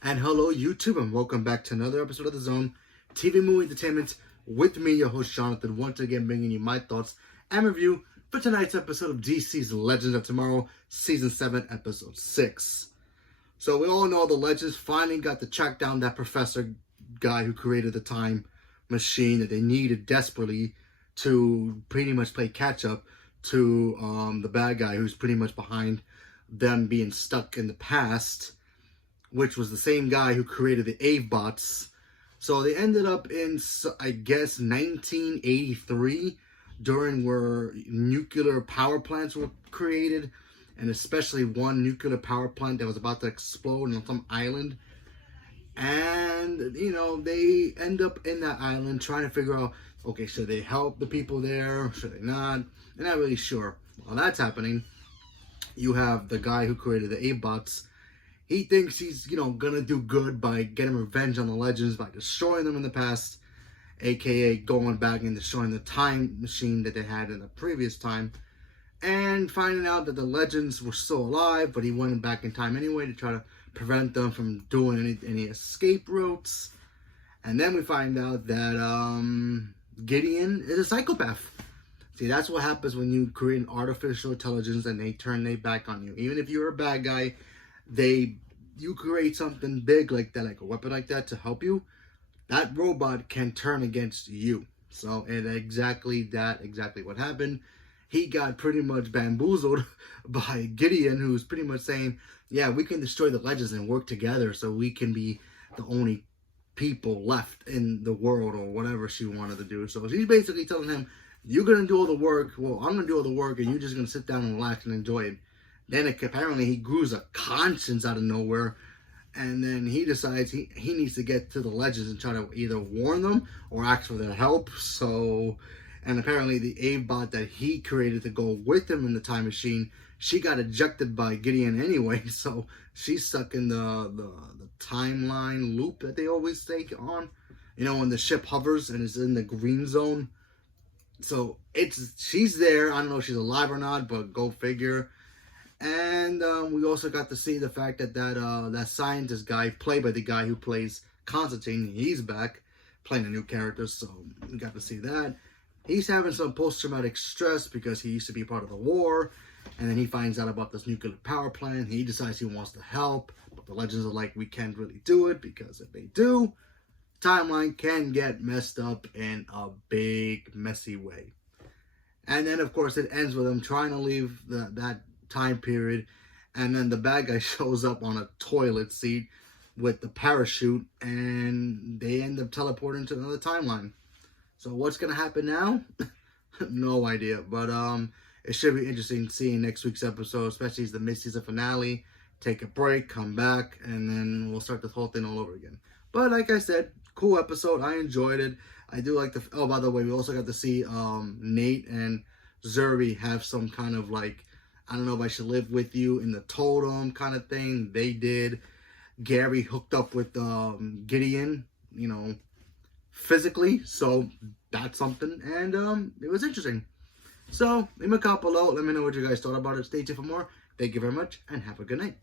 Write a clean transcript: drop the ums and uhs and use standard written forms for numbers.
And hello, YouTube, and welcome back to another episode of The Zone, TV Movie Entertainment, with me, your host, Jonathan, once again bringing you my thoughts and review for tonight's episode of DC's Legends of Tomorrow, Season 7, Episode 6. So we all know the Legends finally got to track down that professor guy who created the time machine that they needed desperately to pretty much play catch-up to the bad guy who's pretty much behind them being stuck in the past, which was the same guy who created the Avebots. So they ended up in, I guess, 1983, during where nuclear power plants were created, and especially one nuclear power plant that was about to explode on some island. And, you know, they end up in that island trying to figure out, okay, should they help the people there? Should they not? They're not really sure. While that's happening, you have the guy who created the Avebots. He thinks he's, gonna do good by getting revenge on the Legends by destroying them in the past, aka going back and destroying the time machine that they had in the previous time, and finding out that the Legends were still alive, but he went back in time anyway to try to prevent them from doing any escape routes. And then we find out that Gideon is a psychopath. See, that's what happens when you create an artificial intelligence and they turn their back on you. Even if you're a bad guy, you create something big like that, like a weapon like that to help you, that robot can turn against you. So, and exactly what happened. He got pretty much bamboozled by Gideon, who's pretty much saying, yeah, we can destroy the Legends and work together so we can be the only people left in the world, or whatever she wanted to do. So she's basically telling him, you're going to do all the work, well, I'm going to do all the work, and you're just going to sit down and relax and enjoy it. Then apparently he grows a conscience out of nowhere, and then he decides he needs to get to the Legends and try to either warn them or ask for their help. So, and apparently the Avebot that he created to go with him in the time machine, she got ejected by Gideon anyway, so she's stuck in the timeline loop that they always take on. You know, when the ship hovers and is in the green zone. So she's there. I don't know if she's alive or not, but go figure. And we also got to see the fact that scientist guy, played by the guy who plays Constantine, he's back playing a new character, so we got to see that. He's having some post-traumatic stress because he used to be part of the war, and then he finds out about this nuclear power plant. He decides he wants to help, but the Legends are like, we can't really do it, because if they do, timeline can get messed up in a big, messy way. And then, of course, it ends with him trying to leave that time period, and then the bad guy shows up on a toilet seat with the parachute, and they end up teleporting to another timeline. So what's gonna happen now? No idea, but it should be interesting seeing next week's episode, especially as the mid-season finale. Take a break, come back, and then we'll start this whole thing all over again. But like I said, cool episode. I enjoyed it. I do like oh, by the way, we also got to see Nate and Zuri have some kind of like, I don't know if I should live with you in the totem kind of thing. They did. Gary hooked up with Gideon, physically. So that's something. And it was interesting. So leave me a comment below. Let me know what you guys thought about it. Stay tuned for more. Thank you very much and have a good night.